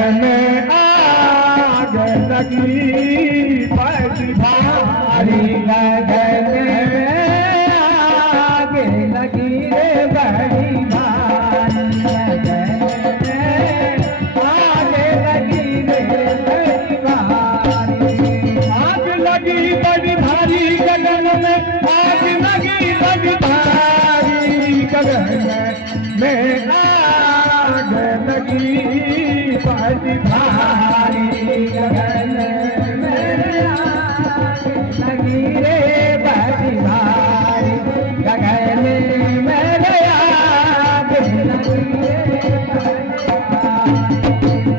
में आग लगी बड़ी भारी लगन में आग लगी रे बड़ी भारी लगन में आग लगी रे बड़ी भारी आग लगी बड़ी भारी गगन में आग लगी बड़ी भारी गगन में आग लगी बड़ी भारी गगन में आग लगी रे बड़ी भारी गगन में आग लगी रे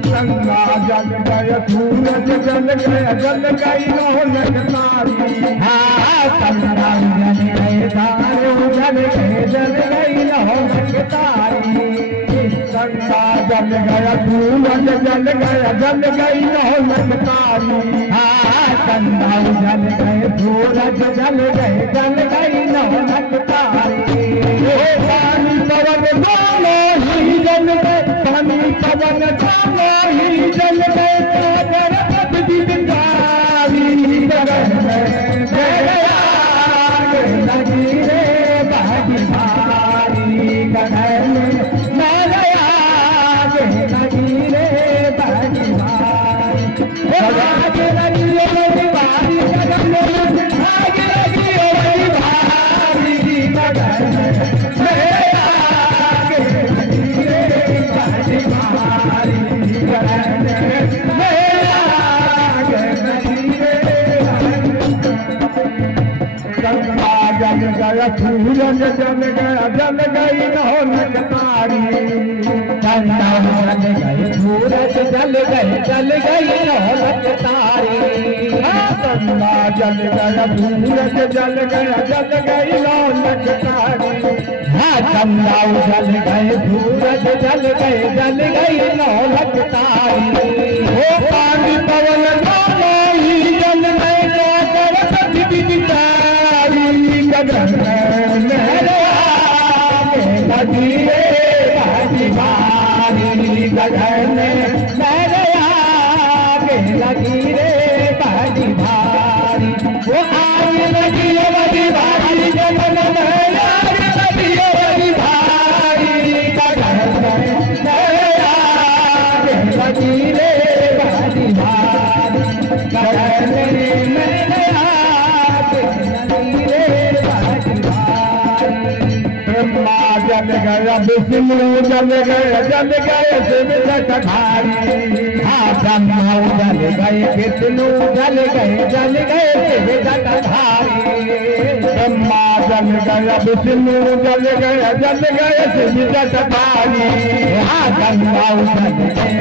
गंगा जल गए सूरज जल गए जल गई रौनक तारी हाँ गंगा जल गए तारे जल गए जल गई रौनक तारी गंगा जल गया सूरज जल गया जल गई रौनक तारी हाँ गंगा जल गए सूरज जल गए जल गई रौनक तारी पानी पवन दोनों ही जल गए पानी पवन दोनों ही जल गए सागर दिलदारी गगन में आग लगी रे बड़ी भारी गगन में आग लगी रे बड़ी भारी आग लगी बड़ी भारी गगन में आग लगी बड़ी भारी गगन में आग लगी रे बड़ी भारी गगन में आग लगी रे गंगा जल गया सूरज जल गया जल गई रौनक तारी गंगा जल गए सूरज जल गए जल गई रौनक तारी गंगा जल गया सूरज जल गया जल गई रौनक तारी हाँ गंगा जल गए सूरज जल गए जल गई रौनक तारी ओ पानी पवन दोनों ही जल गए सागर दिलदारी गगन में आग लगी रे बड़ी भारी गगन में आग लगी रे बड़ी भारी वो आग लगी बड़ी भारी गगन में आग लगी बड़ी भारी गगन में आग लगी रे बड़ी भारी गगन में ब्रह्मा जल गया विष्णु जल गए शिव जटाधारी हाँ ब्रह्मा जल गए विष्णु जल गए शिव जटाधारी ब्रह्मा जल गया विष्णु जल गए शिव जटाधारी हाँ ब्रह्मा जल गए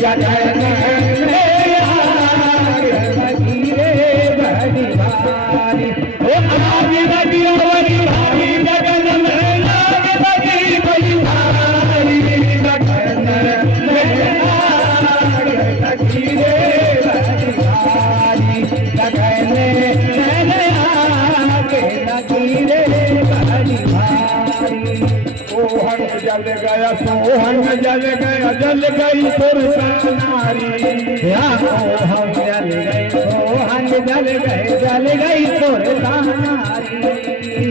गगन में आग लगी रे बड़ी भारी ओ आग लगी बड़ी भारी गगन में आग लगी बड़ी भारी गगन में आग लगी रे बड़ी भारी गगन में आग लगी रे बड़ी भारी सोहन जल गया सोहन जल गया जल गई पुरुष नारी सोहन जल गए सोहन जल गए जल गई पुरुष नारी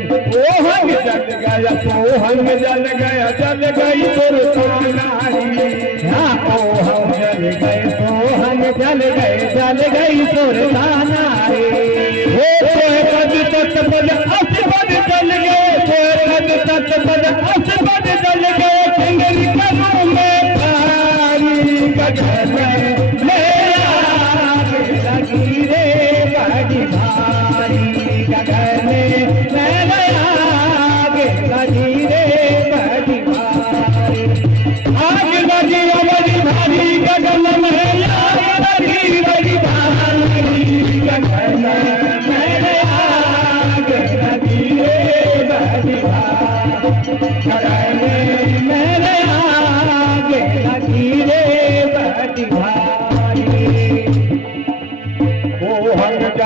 सोहंग जल गया सोहंग जल गया जल गई सुरतानारी सोहंग जल गए सोहंग जल गए जल गई सुरतानारी पद तत् पद असपद जल गए पद तत् पद असपद जल गए सिंगरी करूं में भारी गगन मेरा लगी रे बड़ी भारी गगन मेरा लगी रे बड़ी भारी आग लगी बड़ी भारी गगन में लगी बड़ी भारी गगन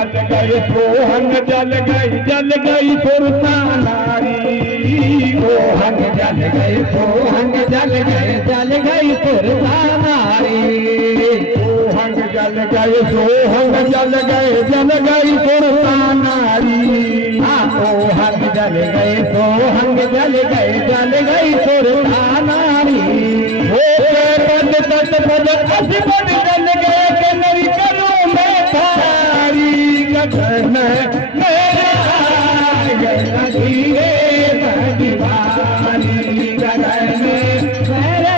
सोहंग जल गई सुरतानारी सोहंग जल गए सोहंग जल गए जल गई सुरतानारी सोहंग जल गए सोहंग जल गए जल गई सुरतानारी सोहंग जल गए सोहंग जल गए जल गई सुरतानारी पद तत् पद असपद जल गए कनरी करूं मैं थारी गगन मेरा लगी रे बड़ी भारी गगन मेरा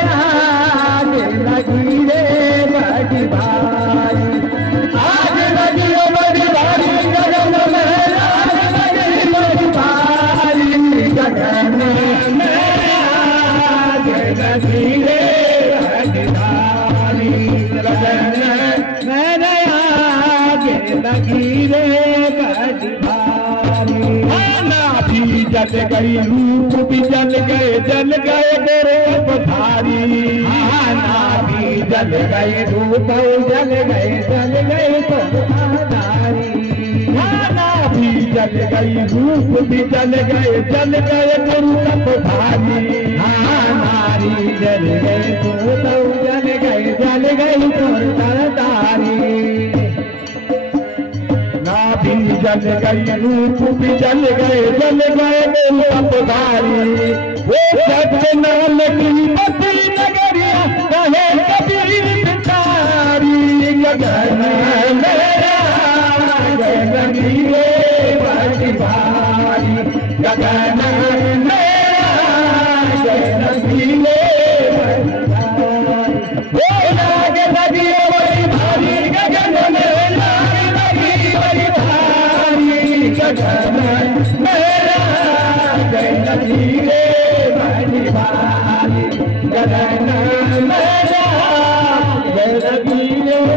लगी रे बड़ी भारी आज लगी बड़ी भारी गगन मेरा लगी बड़ी भारी गगन मेरा लगी रे बड़ी भारी गगन मेरा लगी रे बड़ी भारी नाभि जल गई रूप भी जल गए गोरे पधारी नाभि जल गए रूप जल गए तो पधारी नाभि जल गई रूप भी जल गए गुरु पधारी नारी जल गए रूप जल गई तो पधारी नाभि जल गई रूप भी जल गए पधारी वो सत्य नाम की बसी नगरिया कहे कबीर पितारी गगन मेरा लगी रे बड़ी भारी गगन मेरा लगी रे लगी बड़ी भारी गगन मेरा गगन मेरा लगी रे बड़ी भारी गगन मेरा लगी रे